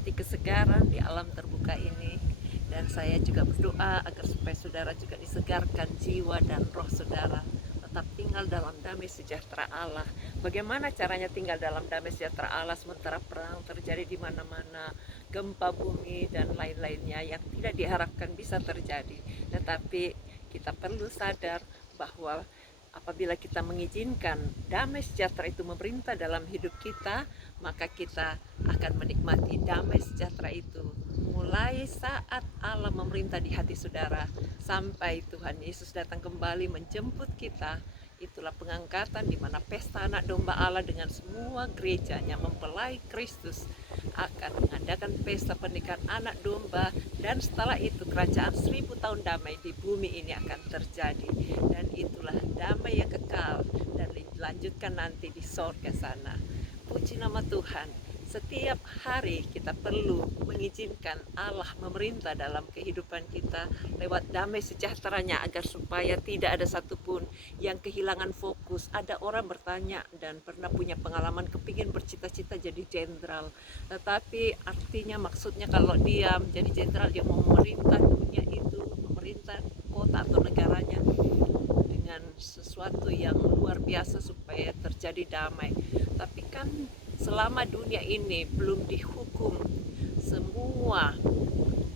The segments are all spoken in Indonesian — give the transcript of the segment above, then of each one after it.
menikmati kesegaran di alam terbuka ini. Dan saya juga berdoa agar supaya saudara juga disegarkan jiwa dan roh saudara, tetap tinggal dalam damai sejahtera Allah. Bagaimana caranya tinggal dalam damai sejahtera Allah sementara perang terjadi di mana-mana, gempa bumi dan lain-lainnya yang tidak diharapkan bisa terjadi. Tetapi kita perlu sadar bahwa apabila kita mengizinkan damai sejahtera itu memerintah dalam hidup kita, maka kita akan menikmati damai sejahtera itu mulai saat Allah memerintah di hati saudara sampai Tuhan Yesus datang kembali menjemput kita. Itulah pengangkatan di mana pesta anak domba Allah dengan semua gerejanya mempelai Kristus akan mengadakan pesta pernikahan anak domba, dan setelah itu kerajaan 1000 tahun damai di bumi ini akan terjadi, dan itulah damai yang kekal dan dilanjutkan nanti di sorga sana. Puji nama Tuhan. Setiap hari kita perlu mengizinkan Allah memerintah dalam kehidupan kita lewat damai sejahteranya agar supaya tidak ada satupun yang kehilangan fokus. Ada orang bertanya dan pernah punya pengalaman kepingin bercita-cita jadi jenderal, tetapi artinya maksudnya kalau dia menjadi jenderal dia mau memerintah dunia itu, memerintah kota atau negaranya dengan sesuatu yang luar biasa supaya terjadi damai. Tapi kan selama dunia ini belum dihukum semua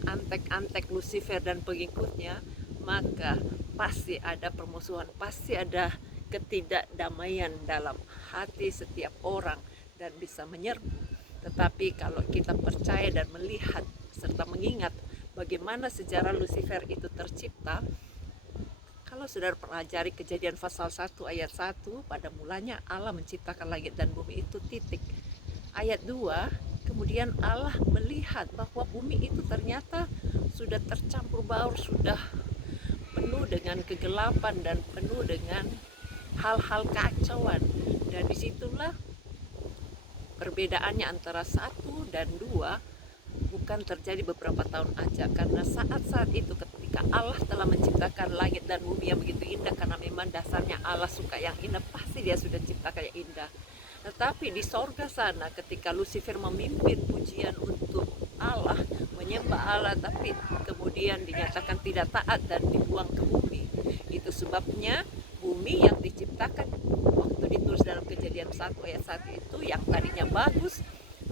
antek-antek Lucifer dan pengikutnya, maka pasti ada permusuhan, pasti ada ketidakdamaian dalam hati setiap orang dan bisa menyerbu. Tetapi kalau kita percaya dan melihat serta mengingat bagaimana sejarah Lucifer itu tercipta, kalau saudara pelajari Kejadian pasal 1 ayat 1, pada mulanya Allah menciptakan langit dan bumi itu titik. Ayat 2, kemudian Allah melihat bahwa bumi itu ternyata sudah tercampur baur, sudah penuh dengan kegelapan dan penuh dengan hal-hal kacauan. Dan disitulah perbedaannya antara 1 dan 2 bukan terjadi beberapa tahun aja, karena saat-saat itu ketika Allah telah menciptakan langit dan bumi yang begitu indah, karena memang dasarnya Allah suka yang indah, pasti dia sudah ciptakan yang indah. Tetapi di sorga sana ketika Lucifer memimpin pujian untuk Allah, menyembah Allah, tapi kemudian dinyatakan tidak taat dan dibuang ke bumi. Itu sebabnya bumi yang diciptakan waktu ditulis dalam Kejadian 1 ayat 1 itu yang tadinya bagus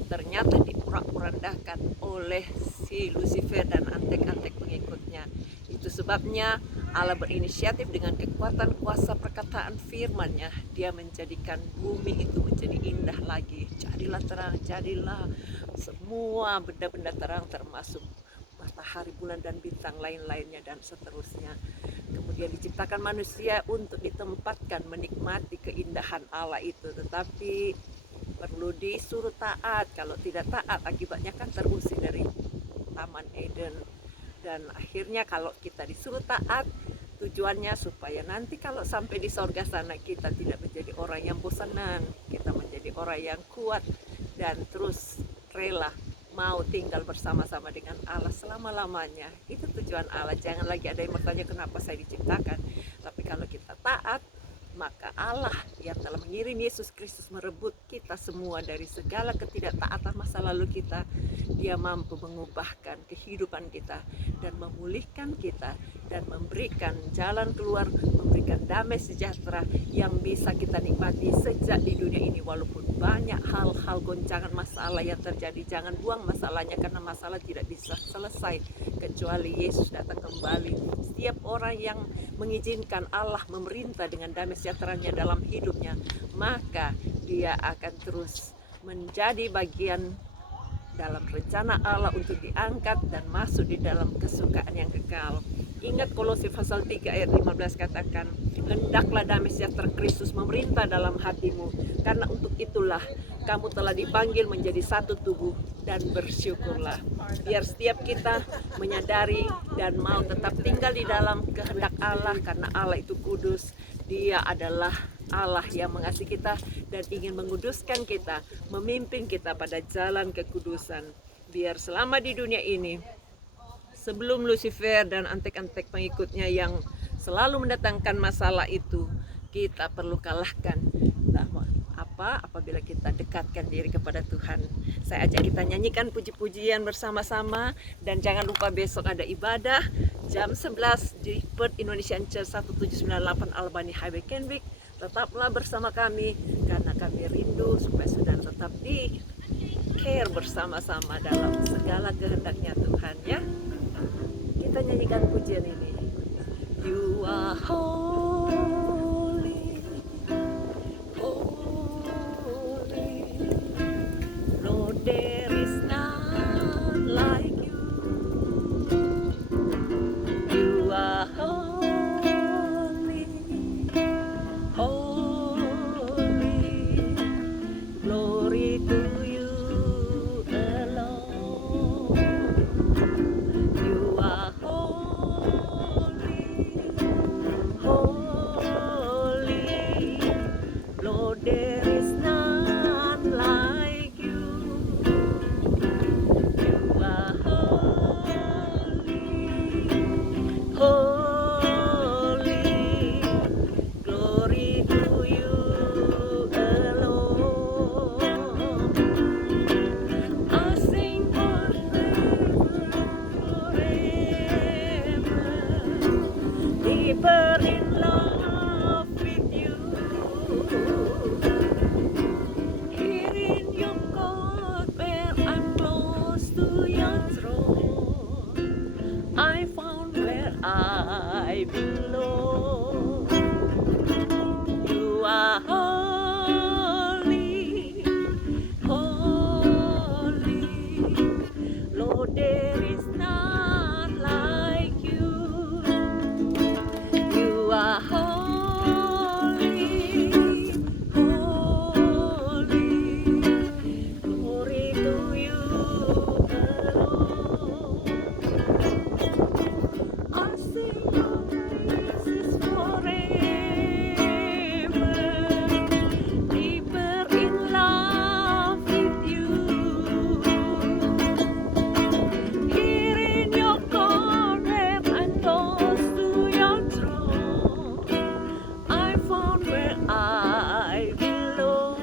ternyata diporak-porandakan oleh si Lucifer dan antek-antek pengikutnya. Itu sebabnya Allah berinisiatif dengan kekuatan kuasa perkataan firman-Nya. Dia menjadikan bumi itu menjadi indah lagi. Jadilah terang, jadilah semua benda-benda terang termasuk matahari, bulan dan bintang lain-lainnya dan seterusnya. Kemudian diciptakan manusia untuk ditempatkan menikmati keindahan Allah itu, tetapi perlu disuruh taat. Kalau tidak taat akibatnya kan terusir dari Taman Eden. Dan akhirnya kalau kita disuruh taat, tujuannya supaya nanti kalau sampai di sorga sana kita tidak menjadi orang yang bosanan, kita menjadi orang yang kuat dan terus rela mau tinggal bersama-sama dengan Allah selama-lamanya. Itu tujuan Allah. Jangan lagi ada yang bertanya kenapa saya diciptakan. Tapi kalau kita taat, maka Allah yang telah mengirim Yesus Kristus merebut kita semua dari segala ketidaktaatan masa lalu kita. Dia mampu mengubahkan kehidupan kita dan memulihkan kita dan memberikan jalan keluar, memberikan damai sejahtera yang bisa kita nikmati sejak di dunia ini. Walaupun banyak hal-hal goncangan masalah yang terjadi, jangan buang masalahnya, karena masalah tidak bisa selesai kecuali Yesus datang kembali. Setiap orang yang mengizinkan Allah memerintah dengan damai sejahteranya dalam hidupnya, maka dia akan terus menjadi bagian dalam rencana Allah untuk diangkat dan masuk di dalam kesukaan yang kekal. Ingat Kolose pasal 3 ayat 15 katakan, hendaklah damai sejahtera Kristus memerintah dalam hatimu, karena untuk itulah kamu telah dipanggil menjadi satu tubuh, dan bersyukurlah. Biar setiap kita menyadari dan mau tetap tinggal di dalam kehendak Allah, karena Allah itu kudus. Dia adalah Allah yang mengasihi kita dan ingin menguduskan kita, memimpin kita pada jalan kekudusan. Biar selama di dunia ini, sebelum Lucifer dan antek-antek pengikutnya yang selalu mendatangkan masalah itu, kita perlu kalahkan apa apa apabila kita dekatkan diri kepada Tuhan. Saya ajak kita nyanyikan puji-pujian bersama-sama, dan jangan lupa besok ada ibadah jam 11 di Perth Indonesian Church 1798 Albany Highway Kenwick. Tetaplah bersama kami karena kami rindu supaya saudara tetap di care bersama-sama dalam segala kehendaknya Tuhan ya. Kita nyanyikan pujian ini. You are holy, holy, Lord, there is none like you. You are holy, holy, glory to you alone. You are holy, holy, Lord, there is none like you. You are holy, holy, glory to you alone. I sing forever, forever, deeper in love with you. Here in your court where I'm close to your throne, I found where I belong. You are holy, holy, Lord, there is none like you. You are holy, holy, glory to you alone. I sing your praises forever, deeper in love with you. Here in your corner and close to your throne, I found where I belong.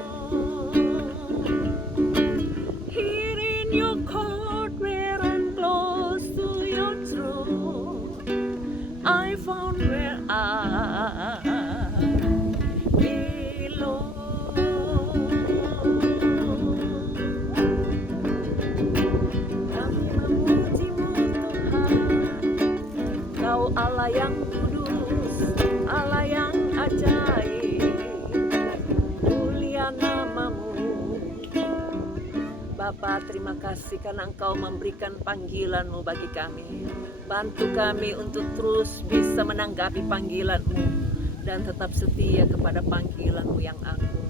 Here in your court where I'm close to your throne, I found where I belong. Kami memujimu Tuhan, Kau Allah yang kudus, Allah yang ajaib, mulia namamu. Bapa, terima kasih karena Engkau memberikan panggilan-Mu bagi kami. Bantu kami untuk terus bisa menanggapi panggilan-Mu dan tetap setia kepada panggilan-Mu yang agung.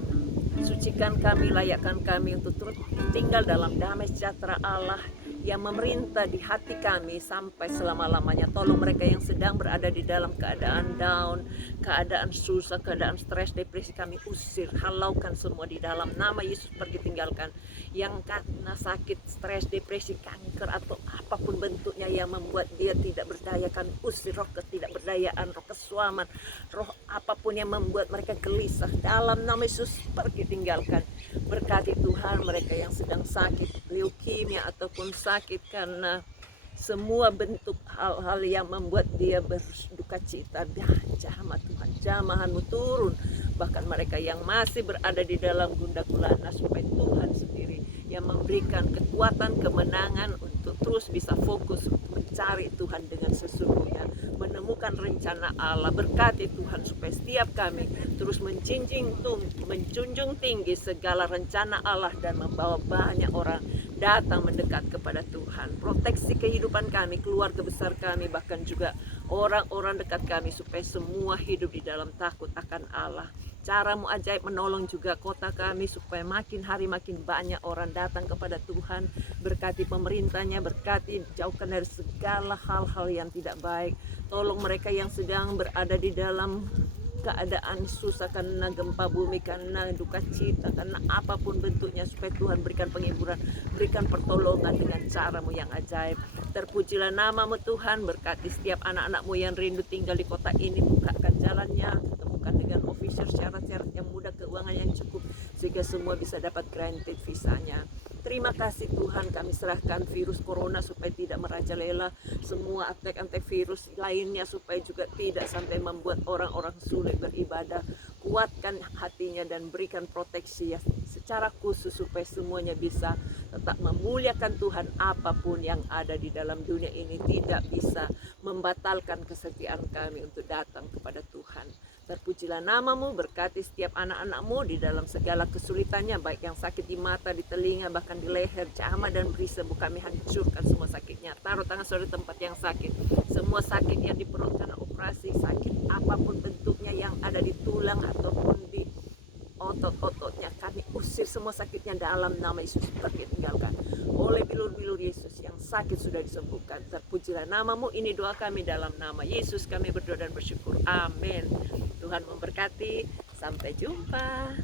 Sucikan kami, layakkan kami untuk terus tinggal dalam damai sejahtera Allah yang memerintah di hati kami sampai selama-lamanya. Tolong mereka yang sedang berada di dalam keadaan down, keadaan susah, keadaan stres, depresi, kami usir, halaukan semua di dalam nama Yesus, pergi tinggalkan. Yang karena sakit, stres, depresi, kanker atau apapun bentuknya yang membuat dia tidak berdaya, kami usir roh ketidakberdayaan, roh kesuaman, roh apapun yang membuat mereka gelisah, dalam nama Yesus pergi tinggalkan. Berkati Tuhan mereka yang sedang sakit leukemia ataupun sakit karena semua bentuk hal-hal yang membuat dia berduka cita. Jamah Tuhan, jamahan-Mu turun. Bahkan mereka yang masih berada di dalam gundah gulana, supaya Tuhan sendiri yang memberikan kekuatan, kemenangan untuk terus bisa fokus mencari Tuhan dengan sesungguhnya, menemukan rencana Allah. Berkati Tuhan supaya setiap kami terus menjunjung tinggi segala rencana Allah dan membawa banyak orang datang mendekat kepada Tuhan. Proteksi kehidupan kami, keluarga besar kami, bahkan juga orang-orang dekat kami, supaya semua hidup di dalam takut akan Allah. Cara-Mu ajaib menolong juga kota kami, supaya makin hari makin banyak orang datang kepada Tuhan. Berkati pemerintahnya, berkati, jauhkan dari segala hal-hal yang tidak baik. Tolong mereka yang sedang berada di dalam keadaan susah karena gempa bumi, karena duka cita, karena apapun bentuknya, supaya Tuhan berikan penghiburan, berikan pertolongan dengan cara-Mu yang ajaib. Terpujilah nama-Mu Tuhan. Berkati setiap anak-anak-Mu yang rindu tinggal di kota ini, bukakan jalannya, ketemukan dengan official syarat-syarat yang mudah, keuangan yang cukup, sehingga semua bisa dapat granted visanya. Terima kasih Tuhan, kami serahkan virus corona supaya tidak merajalela, semua antek-antek virus lainnya supaya juga tidak sampai membuat orang-orang sulit beribadah. Kuatkan hatinya dan berikan proteksi ya secara khusus supaya semuanya bisa tetap memuliakan Tuhan. Apapun yang ada di dalam dunia ini tidak bisa membatalkan kesetiaan kami untuk datang kepada Tuhan. Terpujilah namamu, berkati setiap anak-anakmu di dalam segala kesulitannya, baik yang sakit di mata, di telinga, bahkan di leher, cama dan berisebu. Kami hancurkan semua sakitnya. Taruh tangan saudara tempat yang sakit. Semua sakit yang di perut karena operasi, sakit apapun bentuknya yang ada di tulang ataupun di otot-ototnya, kami usir semua sakitnya dalam nama Yesus. Pergi tinggalkan oleh bilur-bilur Yesus, yang sakit sudah disembuhkan. Terpujilah namamu, ini doa kami dalam nama Yesus kami berdoa dan bersyukur, amin. Tuhan memberkati, sampai jumpa.